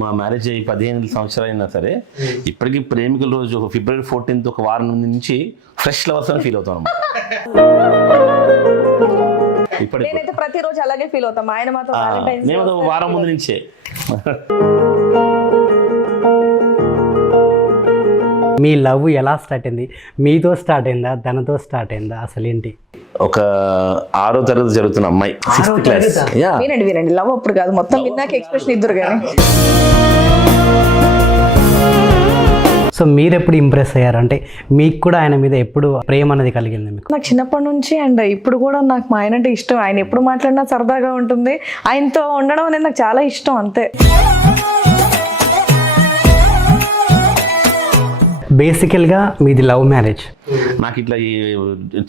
మా మ్యారేజ్ అయ్యి 15 సంవత్సరాలు అయినా సరే ఇప్పటికీ ప్రేమికుల రోజు ఫిబ్రవరి 14th ఒక వారం నుంచి ఫ్రెష్ లవర్స్ అని ఫీల్ అవుతాం అన్నమాట. నేనైతే ప్రతిరోజు అలాగే ఫీల్ అవుతాం. ఆయన మాత్రం మేము వారం ముందు నుంచే. మీ లవ్ ఎలా స్టార్ట్ అయింది? మీతో స్టార్ట్ అయిందా, తనతో స్టార్ట్ అయిందా, అసలు ఏంటి? ఒక 6వ తరగతి జరుగుతున్న అమ్మాయి, 6th క్లాస్. వినండి లవ్ అప్పుడు కాదు, మొత్తం విన్నాక ఎక్స్ప్రెషన్ ఇద్దరు కానీ. సో మీరు ఎప్పుడు ఇంప్రెస్ అయ్యారు? అంటే మీకు కూడా ఆయన మీద ఎప్పుడు ప్రేమ అనేది కలిగింది మీకు? నాకు చిన్నప్పటి నుంచి అండ్ ఇప్పుడు కూడా నాకు మా ఆయన అంటే ఇష్టం. ఆయన ఎప్పుడు మాట్లాడినా సరదాగా ఉంటుంది. ఆయనతో ఉండడం అనేది నాకు చాలా ఇష్టం, అంతే. బేసికల్గా మీది లవ్ మ్యారేజ్. నాకు ఇట్లా ఈ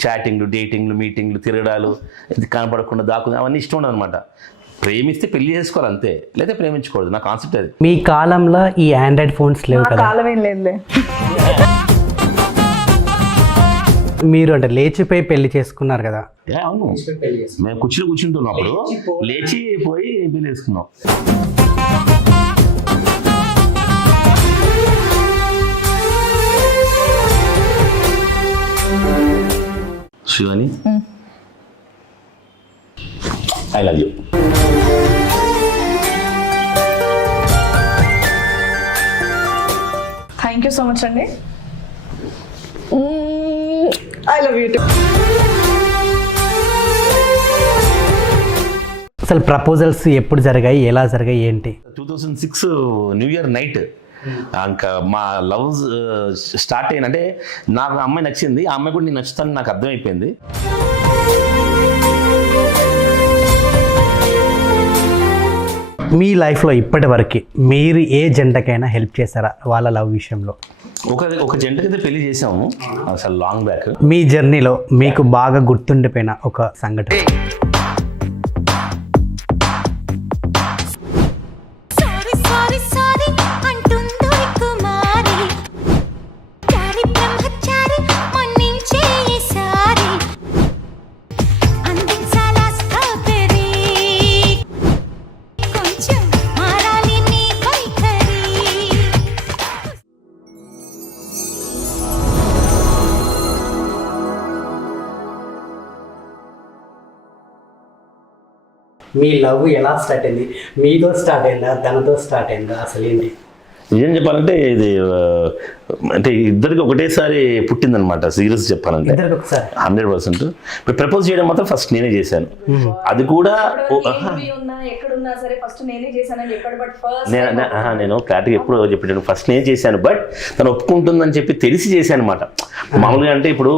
చాటింగ్లు, డేటింగ్లు, మీటింగ్లు, తిరగడాలు, ఇది కనపడకుండా దాకు అవన్నీ ఇష్టం ఉండదు అనమాట. ప్రేమిస్తే పెళ్లి చేసుకోవాలి అంతే, లేదా ప్రేమించకూడదు. నా కాన్సెప్ట్ అది. మీ కాలంలో ఈ ఆండ్రాయిడ్ ఫోన్స్ లేవు కదా? కాలం ఏం లేదులే. మీరు అంటే లేచిపోయి పెళ్లి చేసుకున్నారు కదా? అవును, మేము కూర్చుంటున్నప్పుడు లేచిపోయి పెళ్లి చేసుకున్నాం. Shivani, I love you. Thank you so much అండి. I love you. అసలు ప్రపోజల్స్ ఎప్పుడు జరిగాయి, ఎలా జరిగాయి, ఏంటి? 2006 న్యూ ఇయర్ నైట్ ఇంకా మా లవ్ స్టార్ట్ అయినంటే నాకు ఆ అమ్మాయి నచ్చింది, ఆ అమ్మాయి కూడా నేను నచ్చుతాను నాకు అర్థమైపోయింది. మీ లైఫ్లో ఇప్పటి వరకు మీరు ఏ జంటకైనా హెల్ప్ చేశారా వాళ్ళ లవ్ విషయంలో? ఒక జంటకైతే పెళ్లి చేసాము అసలు లాంగ్ బ్యాక్. మీ జర్నీలో మీకు బాగా గుర్తుండిపోయిన ఒక సంఘటన? మీ లవ్ ఎలా స్టార్ట్ అయింది? మీతో స్టార్ట్ అయిందా, తనతో స్టార్ట్ అయిందా, అసలు ఏంటి? ఏం చెప్పాలంటే ఇది అంటే ఇద్దరికి ఒకటేసారి పుట్టిందనమాట. సీరియస్ చెప్పాలంటే 100%. ఇప్పుడు ప్రపోజ్ చేయడం మాత్రం ఫస్ట్ నేనే చేశాను. అది కూడా నేను క్లారిటీ ఎప్పుడు చెప్పాను, ఫస్ట్ నేనే చేశాను. బట్ తను ఒప్పుకుంటుందని చెప్పి తెలిసి చేశాను అనమాట. మామూలుగా అంటే ఇప్పుడు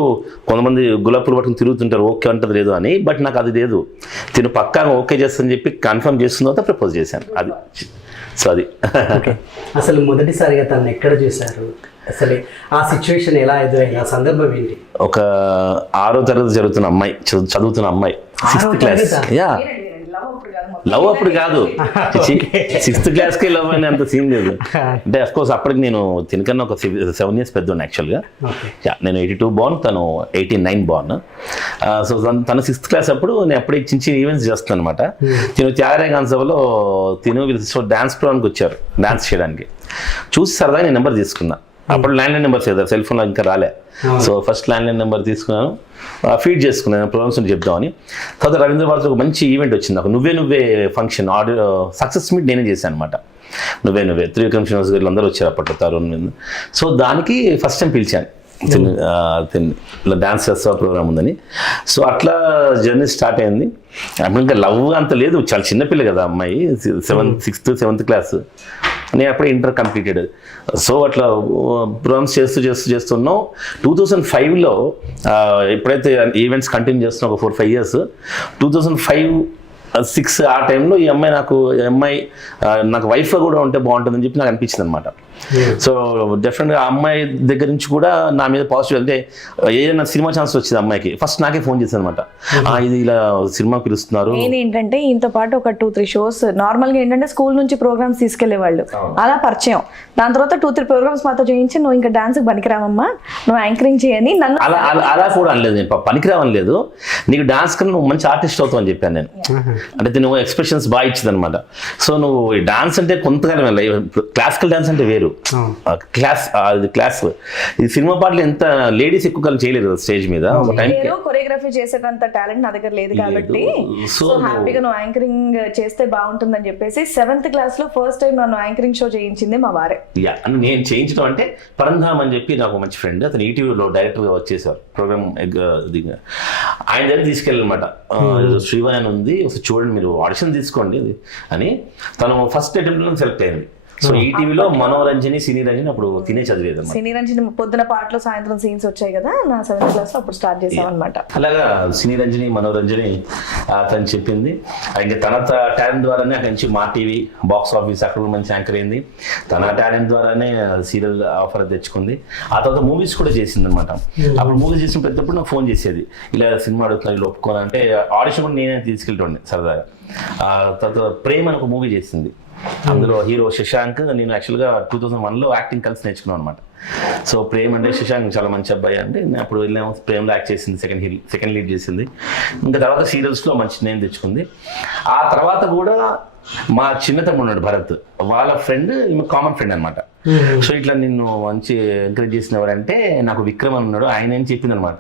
కొంతమంది గులాబీలు పట్టుకుని తిరుగుతుంటారు, ఓకే అంటది లేదు అని. బట్ నాకు అది లేదు, తిను పక్కాగా ఓకే చేస్తానని చెప్పి కన్ఫర్మ్ చేస్తున్న తర్వాత ప్రపోజ్ చేశాను. అది సో అది. అసలు మొదటిసారిగా తను ఎక్కడ చూశారు? అసలు ఆ సిచ్యువేషన్ ఎలా ఎదురైంది? ఆ సందర్భం ఏంటి? ఒక 6వ తరగతి జరుగుతున్న అమ్మాయి, చదువుతున్న అమ్మాయి, 6th క్లాస్. లవ్ అప్పుడు కాదు, 6th క్లాస్కే లవ్ అనే అంత సీన్ లేదు. అంటే అఫ్ కోర్స్ అప్పటికి నేను తినకన్నా ఒక 7 years పెద్ద యాక్చువల్గా. నేను 82 బార్న్, తను 89 బార్న్. సో తను 6th క్లాస్ అప్పుడు నేను అప్పుడే చిన్న చిన్న ఈవెంట్స్ చేస్తాను అనమాట. తిను త్యాగరాయ సభలో తిను డాన్స్ ప్రోగ్రామ్కి వచ్చారు, డాన్స్ చేయడానికి. చూసి సరదాగా నేను నెంబర్ తీసుకున్నా. అప్పుడు ల్యాండ్లైన్ నెంబర్స్ ఏదో సెల్ ఫోన్లో ఇంకా రాలే. సో ఫస్ట్ ల్యాండ్లైన్ నెంబర్ తీసుకున్నాను, ఫీడ్ చేసుకున్నాను ప్రోగ్రామ్స్ చెప్దామని. తర్వాత రవీంద్ర భారతిలో ఒక మంచి ఈవెంట్ వచ్చింది నాకు, నువ్వే ఫంక్షన్ ఆడియో సక్సెస్ మీట్ నేనే చేశాను అనమాట. నువ్వే త్రివిక్రమ్ శ్రీనివాస్ గారు అందరూ వచ్చారు అప్పట్లో తరుణ్ మీద. సో దానికి ఫస్ట్ టైం పిలిచాను, ఇలా డాన్స్ చేస్తా ప్రోగ్రామ్ ఉందని. సో అట్లా జర్నీ స్టార్ట్ అయింది. అప్పుడు ఇంకా లవ్ అంత లేదు, చాలా చిన్నపిల్ల కదా అమ్మాయి, 6th 7th క్లాస్. నేను అప్పుడే ఇంటర్ కంప్లీటెడ్. సో అట్లా ప్రోగ్రామ్స్ చేస్తున్నాం. 2005లో ఎప్పుడైతే ఈవెంట్స్ కంటిన్యూ చేస్తున్నాం ఒక 4-5 years, 2005-6 ఆ టైంలో ఈ అమ్మాయి నాకు వైఫ్ కూడా ఉంటే బాగుంటుందని చెప్పి నాకు అనిపించింది అనమాట. సో డెఫినెట్గా ఆ అమ్మాయి దగ్గర నుంచి కూడా నా మీద పాజిటివ్. అంటే ఏదైనా సినిమా ఛాన్స్ వచ్చింది అమ్మాయికి, ఫస్ట్ నాకే ఫోన్ చేశాను అనమాట, ఇది ఇలా సినిమా పిలుస్తున్నారు. నేను ఏంటంటే ఈయనతో పాటు ఒక 2-3 షోస్ నార్మల్గా ఏంటంటే స్కూల్ నుంచి ప్రోగ్రామ్స్ తీసుకెళ్లేవాళ్ళు, అలా పరిచయం. దాని తర్వాత 2-3 ప్రోగ్రామ్స్ మాతో చేయించి నువ్వు ఇంకా డాన్స్ పనికిరావమ్మా, నువ్వు యాంకరింగ్ చేయని నన్ను అలా కూడా అనలేదు, నేను పనికిరావని లేదు, నీకు డాన్స్ కన్నా నువ్వు మంచి ఆర్టిస్ట్ అవుతావు అని చెప్పాను నేను. అంటే నువ్వు ఎక్స్ప్రెషన్స్ బాగా ఇచ్చింది అనమాట. సో నువ్వు డాన్స్ అంటే కొంతకాలం క్లాసికల్ డాన్స్ అంటే వేరు, క్లాస్ ఇది సినిమా పాటలు ఎంత లేడీస్ ఎక్కువ కాలం చేయలేరు కదా స్టేజ్ మీద. కొరియోగ్రఫీ చేసేటంత టాలెంట్ నా దగ్గర లేదు కాబట్టి సో హ్యాపీగా నువ్వు యాంకరింగ్ చేస్తే బాగుంటుందని చెప్పేసి 7th క్లాస్ లో ఫస్ట్ టైం నన్ను యాంకరింగ్ షో చేయించింది మా వారే. నేను చేయించడం అంటే పరంధామ్ అని చెప్పి నాకు మంచి ఫ్రెండ్, అతను ఈటీవీలో డైరెక్టర్గా వచ్చేసారు ప్రోగ్రామ్, ఆయన దగ్గర తీసుకెళ్ళాలన్నమాట. శ్రీవాణి అని ఉంది, ఒకసారి చూడండి, మీరు ఆడిషన్ తీసుకోండి అని. తను ఫస్ట్ అటెంప్ట్ సెలెక్ట్ అయింది. సో ఈటీవీలో మనోరంజని, సినీ రంజని అప్పుడు తినే చదివేది అన్నమాట. సినీ రంజని పొద్దున పాటలు సాయంత్రం సీన్స్ వచ్చాయి కదా, నా 7th క్లాస్ లో అప్పుడు స్టార్ట్ చేసాం అనమాట. అలాగా సినీ రంజని, మనోరంజని తను చెప్పింది. ఇంకా తన టాలెంట్ ద్వారానే అక్కడి నుంచి మా టీవీ, బాక్స్ ఆఫీస్ అక్కడ మంచి యాంకర్ అయింది. తన టాలెంట్ ద్వారానే సీరియల్ ఆఫర్ తెచ్చుకుంది. ఆ తర్వాత మూవీస్ కూడా చేసింది అనమాట. అప్పుడు మూవీస్ చేసిన ప్రతిప్పుడు నాకు ఫోన్ చేసేది, ఇలా సినిమా అడుగుతున్నా, ఇలా ఒప్పుకోవాలంటే ఆడిషన్ కూడా నేనే తీసుకెళ్తుండే సరదాగా. తర్వాత ప్రేమ్ అని ఒక మూవీ చేసింది, అందులో హీరో శశాంక్, నేను యాక్చువల్గా 2001లో యాక్టింగ్ కలిసి నేర్చుకున్నాను అనమాట. సో ప్రేమ్ అంటే శశాంక్ చాలా మంచి అబ్బాయి అంటే నేను అప్పుడు వెళ్ళాము, ప్రేమ్లో యాక్ట్ చేసింది, సెకండ్ లీడ్ చేసింది. ఇంకా తర్వాత సీరియల్స్లో మంచి నేమ్ తెచ్చుకుంది. ఆ తర్వాత కూడా మా చిన్న తమ్ముడు ఉన్నాడు భరత్, వాళ్ళ ఫ్రెండ్ కామన్ ఫ్రెండ్ అనమాట. సో ఇట్లా నిన్ను మంచి ఎంకరేజ్ చేసిన ఎవరంటే నాకు విక్రమ్ అని ఉన్నాడు, ఆయన ఏం చెప్పింది అనమాట.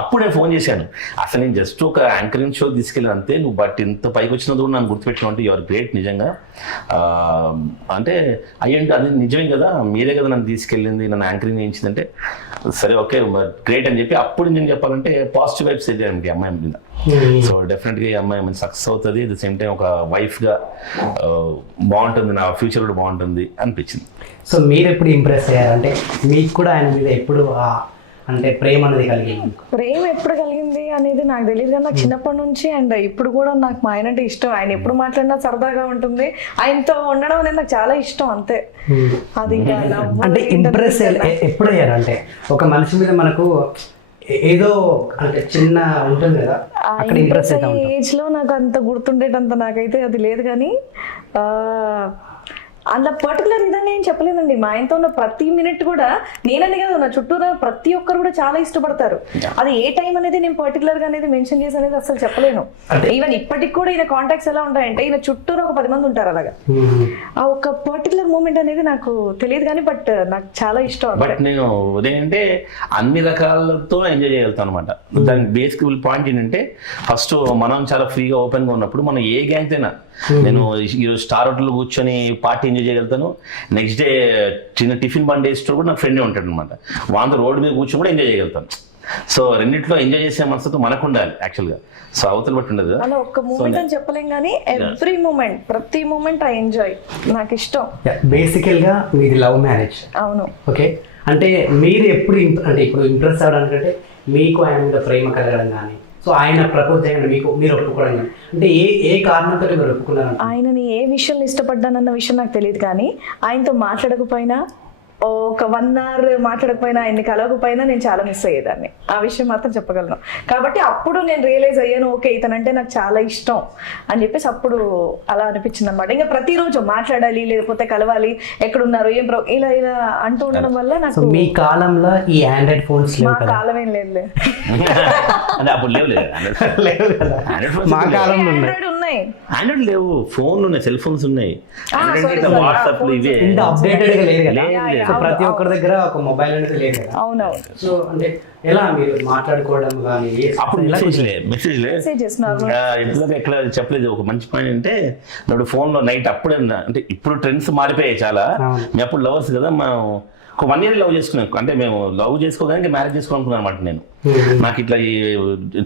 అప్పుడు నేను ఫోన్ చేశాను, అసలు నేను జస్ట్ ఒక యాంకరింగ్ షో తీసుకెళ్ళాను అంతే, నువ్వు బట్ ఇంత పైకి వచ్చినది కూడా నన్ను గుర్తుపెట్టుకున్నావు అంటే యువర్ గ్రేట్ నిజంగా. అంటే అయ్యంటే అది నిజమే కదా, మీరే కదా నన్ను తీసుకెళ్ళింది, నన్ను యాంకరింగ్ చేయించిందంటే సరే ఓకే గ్రేట్ అని చెప్పి అప్పుడు నేను చెప్పాలంటే పాజిటివ్ వైబ్స్ వెళ్ళాను ఈ అమ్మాయి మీద. సో డెఫినెట్గా ఈ అమ్మాయి మంచి సక్సెస్ అవుతుంది, అట్ ద సేమ్ టైం ఒక వైఫ్గా బాగుంటుంది, నా ఫ్యూచర్ కూడా బాగుంటుంది అనిపించింది. సో మీరు ఎప్పుడు ఇంప్రెస్ అయ్యారు అంటే మీకు కూడా ఆయన మీద ఎప్పుడు అంటే ప్రేమ అనేది కలిగింది? ప్రేమ ఎప్పుడు కలిగింది అనేది నాకు తెలియదు కానీ నాకు చిన్నప్పటి నుంచి అండ్ ఇప్పుడు కూడా నాకు మా ఆయన అంటే ఇష్టం. ఆయన ఎప్పుడు మాట్లాడినా సరదాగా ఉంటుంది, ఆయనతో ఉండడం అనేది నాకు చాలా ఇష్టం అంతే. అది అంటే ఇంప్రెస్ ఎప్పుడు అయ్యారు అంటే ఒక మనిషి మీద మనకు ఏదో అంటే చిన్న ఉంటుంది కదా, అక్కడ ఇంప్రెస్ అవుతా ఉంటాం. ఏజ్ లో నాకు అంత గుర్తుండేటంత నాకైతే అది లేదు కానీ అలా పర్టికులర్ ఇదని ఏం చెప్పలేదండి. మా ఆయనతో ఉన్న ప్రతి మినిట్ కూడా నేనని కాదు, నా చుట్టూరా ప్రతి ఒక్కరు కూడా చాలా ఇష్టపడతారు. అది ఏ టైం అనేది నేను పర్టికులర్ గా అనేది మెన్షన్ చేసి అనేది అసలు చెప్పలేను. ఈవెన్ ఇప్పటికి కూడా ఈయన కాంటాక్ట్స్ ఎలా ఉంటాయంటే ఈయన చుట్టూరా ఒక 10 మంది ఉంటారు అలాగా. ఆ ఒక పర్టికులర్ మూమెంట్ అనేది నాకు తెలియదు కానీ బట్ నాకు చాలా ఇష్టం. బట్ నేను ఏంటంటే అన్ని రకాలతో ఎంజాయ్ చేయగలుగుతాను అనమాట. దానికి బేసిక్ పాయింట్ ఏంటంటే ఫస్ట్ మనం చాలా ఫ్రీగా ఓపెన్ గా ఉన్నప్పుడు మనం ఏ గ్యాంగ్ అయినా, నేను ఈరోజు స్టార్ హోటల్లో కూర్చొని పార్టీ ఎంజాయ్ చేయగలుగుతాను, నెక్స్ట్ డే చిన్న టిఫిన్ బండి వేస్తూ కూడా నాకు ఫ్రెండే ఉంటాడు అనమాట, వాళ్ళ రోడ్డు మీద కూర్చొని కూడా ఎంజాయ్ చేయగలుగుతాను. సో రెండిట్లో ఎంజాయ్ చేసే మనసుతో మనకు ఉండాలి యాక్చువల్గా. సో అవతల బట్టి ఉండదు అలా ఒక్క మూమెంట్ అని చెప్పలేం కానీ ఎవ్రీ మూమెంట్, ప్రతి మూమెంట్ ఐ ఎంజాయ్, నాకు ఇష్టం. బేసికల్ గా మీది లవ్ మ్యారేజ్? అవును. ఓకే, అంటే మీరు ఎప్పుడు అంటే ఇప్పుడు ఇంప్రెస్ అవ్వడానికంటే మీకు ఆయన మీద ప్రేమ కలగడం కానీ, సో ఆయన ప్రపోజ్ చేయడం మీకు మీరు ఒప్పుకోవడం కానీ, అంటే ఏ కారణంతో మీరు ఒప్పుకున్నారు? ఆయనని ఏ విషయంలో ఇష్టపడ్డానన్న విషయం నాకు తెలియదు కానీ ఆయనతో మాట్లాడకపోయినా ఒక 1 hour మాట్లాడకపోయినా ఆయన్ని కలవకపోయినా నేను చాలా మిస్ అయ్యేదాన్ని, ఆ విషయం మాత్రం చెప్పగలను. కాబట్టి అప్పుడు నేను రియలైజ్ అయ్యాను, ఓకే ఇతనంటే నాకు చాలా ఇష్టం అని చెప్పేసి అప్పుడు అలా అనిపించింది అనమాట. ఇంకా ప్రతిరోజు మాట్లాడాలి, లేకపోతే కలవాలి, ఎక్కడున్నారు, ఏం ఇలా ఇలా అంటూ ఉండడం వల్ల నాకు. మీ కాలంలో ఈ ఆండ్రాయిడ్ ఫోన్స్ మా కాలం ఏం లేదు, మా కాలంలో ఉన్నాయి, ఆండ్రాయిడ్ లేవు, ఫోన్లు ఉన్నాయి, సెల్ ఫోన్స్ ఉన్నాయి, వాట్సాప్ ఇవే అప్డేటెడ్ గా లేదు కదా. సో ప్రతి ఒక్కరి దగ్గర ఒక మొబైల్ అనేది లేదు కదా. అవునవును. సో అంటే ఎలా మీరు మాట్లాడుకోవడం కానీ అప్పుడు ఎక్కడ చెప్పలేదు. ఒక మంచి పాయింట్ అంటే ఇప్పుడు ఫోన్ లో నైట్ అప్పుడే అంటే ఇప్పుడు ట్రెండ్స్ మారిపోయాయి చాలా. మేము అప్పుడు లవర్స్ కదా, మనం ఒక 1 year లవ్ చేసుకున్నాం, అంటే మేము లవ్ చేసుకోగానే మ్యారేజ్ చేసుకోవాలనుకున్నాను అనమాట. నేను నాకు ఇట్లా ఈ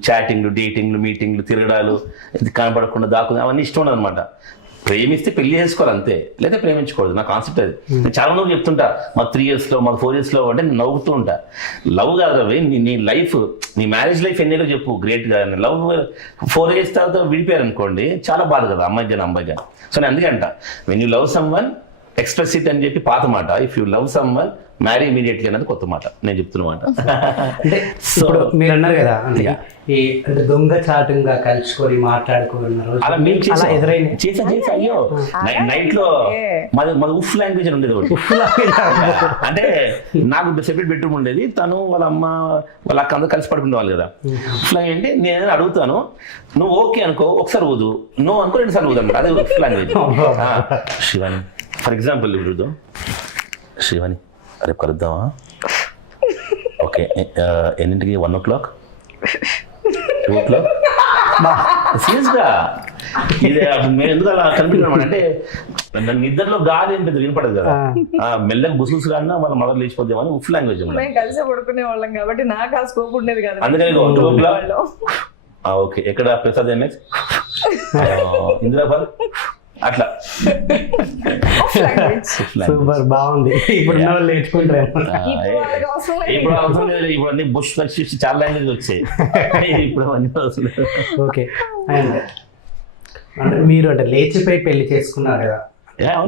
చాటింగ్లు, డేటింగ్లు, మీటింగ్లు, తిరగడాలు, కనపడకుండా దాక్కుని అవన్నీ ఇష్టం ఉండదు అనమాట. ప్రేమిస్తే పెళ్లి చేసుకోవాలి అంతే, లేదా ప్రేమించకూడదు, నా కాన్సెప్ట్ అది. నేను చాలా మంది చెప్తుంటా, మాకు 3 years లో, మాకు 4 years లో అంటే నేను నవ్వుతూ ఉంటా. లవ్ కాదు రవి, నీ లైఫ్, నీ మ్యారేజ్ లైఫ్ ఎన్నేలో చెప్పు, గ్రేట్ గా. లవ్ 4 years తర్వాత విడిపోయారు అనుకోండి, చాలా బాధ కదా అమ్మాయి జన. సో నేను అందుకే అంట, when you love some one express it అని చెప్పి పాత మాట, if you love some one marry immediately అనేది కొత్త మాట నేను చెప్తున్నమాట. అంటే ఇప్పుడు మీరు అన్నారు కదా అంటే ఈ అంటే దొంగచాటుగా కలుసుకొని మాట్లాడుకున్న రోజు అలా మేము అలా ఎదురైంది చేసా అయ్యో నైట్ లో మాది ఉఫ్ లాంగ్వేజ్ అని ఉండేది ఒకటి. అంటే నాకు సెపరేట్ బెడ్రూమ్ ఉండేది, తను వాళ్ళ అమ్మ వాళ్ళ అక్క అందరూ కలిసి పడుకునేవాళ్ళు కదా. ఉఫ్ లాంగ్వేజ్ అంటే నేను అడుగుతాను, నువ్వు ఓకే అనుకో ఒకసారి ఊదు, నువ్వు అనుకో 2 సార్లు ఊదు అనమాట, అదే ఉఫ్ లాంగ్వేజ్. శివాని ఫర్ ఎగ్జాంపుల్ ఇప్పుడు శివాని రేపు కలుద్దామా, ఓకే ఎన్నింటికి 1 o'clock 2 o'clock సీరియస్ గా ఇది మేము ఎందుకు అలా కనిపించడం అంటే నిద్రలో గాలి ఏంటి వినపడదు కదా, మెల్లగా బుసులు కాడినా వాళ్ళ మదర్ లేచిపోద్దామని ఉఫ్ లాంగ్వేజ్. మేము కలిసి పడుకునే వాళ్ళం కాబట్టి నాకు ఆ స్కోప్ ఉండేది కదా. అందుకని 2 o'clock ఓకే ఎక్కడ ప్రసాద్ ఎంఎస్ ఇందిరాబాద్ అట్లా సూపర్ బాగుంది. ఇప్పుడు నేర్చుకుంటారేమో. ఇప్పుడు అవసరం లేదు, ఇప్పుడు అన్ని బుష్ ఫ్లెక్స్ చాలా లాంగ్వేజ్ వచ్చాయి, ఇప్పుడు అన్ని అవసరం లేదు. ఓకే అంటే మీరు అంటే లేచిపోయి పెళ్లి చేసుకున్నారు కదా,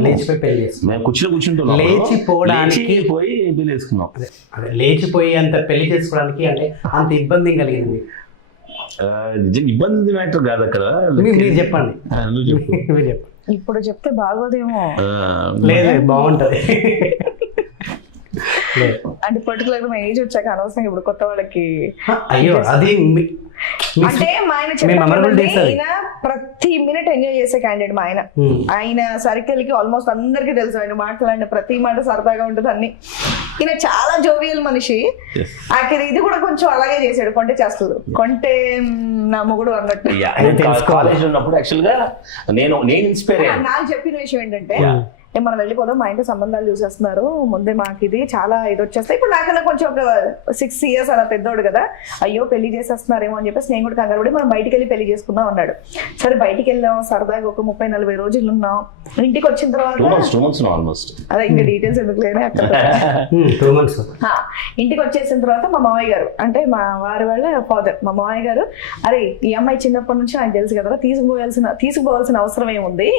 లేచిపోయి పెళ్లి చేసుకున్నాం, మేము కూర్చుంటున్నాం, లేచిపోవడానికి పోయి పెళ్లి చేసుకున్నాం. అదే లేచిపోయి అంత పెళ్లి చేసుకోవడానికి అంటే అంత ఇబ్బంది కలిగింది? ఇబ్బంది మ్యాటర్ కాదు అక్కడ. మీరు చెప్పండి, నువ్వు చెప్పు. మీరు చెప్పండి. ఇప్పుడు చెప్తే బాగోదేమో. లేదు బాగుంటది. అంటే పర్టికులర్ గా ఏజ్ వచ్చాక అనవసరంగా ఇప్పుడు కొత్త వాళ్ళకి అయ్యో అది అంటే మా ఆయన చెప్పండి, ఈయన ప్రతి మినిట్ ఎంజాయ్ చేసే క్యాండిడేట్ మా ఆయన. ఆయన సర్కిల్ కి ఆల్మోస్ట్ అందరికీ తెలుసు, ఆయన మాట్లాడిన ప్రతి మాట సరదాగా ఉంటుంది అన్ని. ఈయన చాలా జోవియల్ మనిషి. ఆఖరి ఇది కూడా కొంచెం అలాగే చేశాడు, కొంటే చేస్తాడు, కొంటే నా మొగుడు అన్నట్టు. కాలేజ్ ఉన్నప్పుడు యాక్చువల్ గా నేను ఇన్స్పైర్ అయ్యాను. నాకు చెప్పిన విషయం ఏంటంటే మనం వెళ్ళిపోదాం, మా ఇంటి సంబంధాలు చూసేస్తున్నారు, ముందే మాకు ఇది చాలా ఇది వచ్చేస్తాయి. ఇప్పుడు నాకన్నా కొంచెం ఒక 6 years అలా పెద్దోడు కదా, అయ్యో పెళ్లి చేసేస్తున్నారేమో అని చెప్పేసి నేను కూడా కంగారు పడి మనం బయటికి వెళ్ళి పెళ్లి చేసుకుందాం అన్నాడు. సరే బయటికి వెళ్ళాం, సరదాగా ఒక 30-40 రోజులు ఉన్నాం. ఇంటికి వచ్చిన తర్వాత అదే ఇంకా డీటెయిల్స్ ఎందుకు లేని అక్కడ ఇంటికి వచ్చేసిన తర్వాత మా మామయ్య గారు అంటే మా వారి వాళ్ళ ఫాదర్, మా మామయ్య గారు, అరే ఈ అమ్మాయి చిన్నప్పటి నుంచి నాకు తెలుసు కదా, తీసుకుపోవాల్సిన అవసరం ఏముంది,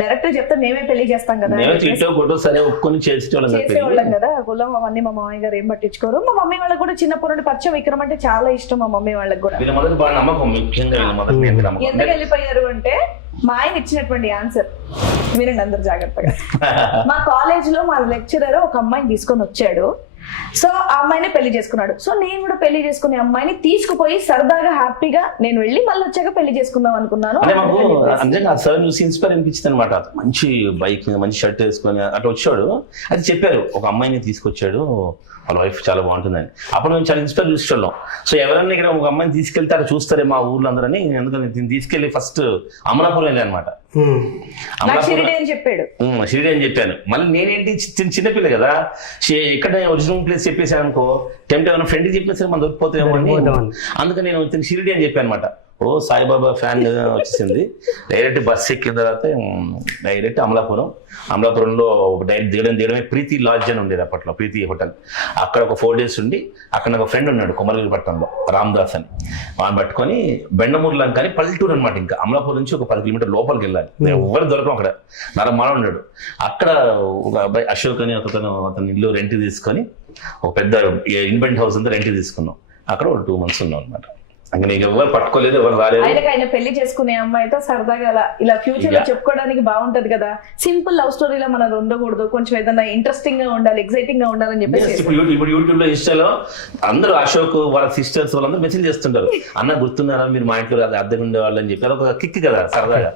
డైరెక్ట్ చెప్తే మేమే పెళ్లి చేస్తాం కదా, చేసేవాళ్ళం కదా, కులం అవన్నీ మా మామయ్య గారు ఏం పట్టించుకోరు. మా మమ్మీ వాళ్ళకి కూడా చిన్నప్పటి నుండి పరిచయం, విక్రమ్ అంటే చాలా ఇష్టం మా మమ్మీ వాళ్ళకి కూడా. ఎందుకు వెళ్ళిపోయారు అంటే మా ఆయన ఇచ్చినటువంటి ఆన్సర్ వినండి అందరు జాగ్రత్తగా. మా కాలేజ్ లో మా లెక్చరర్ ఒక అమ్మాయిని తీసుకొని వచ్చాడు, సో ఆ అమ్మాయిని పెళ్లి చేసుకున్నాడు. సో నేను కూడా పెళ్లి చేసుకునే అమ్మాయిని తీసుకుపోయి సరదాగా హ్యాపీగా నేను వెళ్ళి మళ్ళీ వచ్చాక పెళ్లి చేసుకుందాం అనుకున్నాను. సార్ చూసి ఇన్స్పైర్ అనిపించింది అనమాట. మంచి బైక్ మంచి షర్ట్ వేసుకొని అట్లా వచ్చాడు, అది చెప్పారు ఒక అమ్మాయిని తీసుకొచ్చాడు, వాళ్ళ వైఫ్ చాలా బాగుంటుందని. అప్పుడు మేము చాలా ఇన్స్పైర్ చూసేవాళ్ళం. సో ఎవరైనా ఇక్కడ ఒక అమ్మాయిని తీసుకెళ్తారో చూస్తారే మా ఊర్లో అందరని, ఎందుకని దీన్ని తీసుకెళ్లి ఫస్ట్ అమలాపురం వెళ్ళాను అనమాట. షిరిడి అని చెప్పాను. మళ్ళీ నేనేంటి చిన్నపిల్ల కదా, ఎక్కడ ఒరిజినల్ ప్లేస్ చెప్పేసాను అనుకో, టెంప్ట్ ఏమైనా ఫ్రెండ్కి చెప్పేసి మనం దొరికిపోతామో అని, అందుకని నేను షిరిడి అని చెప్పాను అనమాట. ఓ సాయిబాబా ఫ్యాన్ వచ్చేసింది. డైరెక్ట్ బస్ ఎక్కిన తర్వాత డైరెక్ట్ అమలాపురంలో డైరెక్ట్ దిగడమే ప్రీతి లాడ్జ్ అని ఉండేది అప్పట్లో, ప్రీతి హోటల్. అక్కడ ఒక 4 days ఉండి, అక్కడ ఒక ఫ్రెండ్ ఉన్నాడు కొమరగిరి పట్టణంలో, రామ్దాస్ అని, వాళ్ళని పట్టుకొని బెండమూరు లంక అని పల్లెటూరు అనమాట. ఇంకా అమలాపురం నుంచి ఒక 10 kilometers లోపలికి వెళ్ళాలి, ఎవరు దొరకం. అక్కడ నరమాన ఉన్నాడు. అక్కడ ఒక అబ్బాయి అశోక్ అని అతని ఇల్లు రెంట్ తీసుకొని, ఒక పెద్ద ఇన్వెంట్ హౌస్ ఉంది, రెంట్ తీసుకున్నాం. అక్కడ ఒక 2 months ఉన్నాం అనమాట. ఇంకా నీకు ఎవరు పట్టుకోలేదు, ఎవరు రాలేదు. ఆయన పెళ్లి చేసుకునే అమ్మాయితో సరదాగా ఇలా ఫ్యూచర్ లో చెప్పుకోవడానికి బాగుంటది కదా, సింపుల్ లవ్ స్టోరీలో మనది ఉండకూడదు, కొంచెం ఏదైనా ఇంట్రెస్టింగ్ గా ఉండాలి, ఎక్సైటింగ్ గా ఉండాలని చెప్పేసి. ఇప్పుడు యూట్యూబ్ లో ఇన్స్టాలో అందరూ అశోక్ వాళ్ళ సిస్టర్స్ వాళ్ళందరూ మెసేజ్ చేస్తుంటారు, అన్న గుర్తున్నారా మీరు మా ఇంట్లో అద్దెకు ఉండేవాళ్ళు అని చెప్పి. అదొక కిక్ కదా సరదాగా.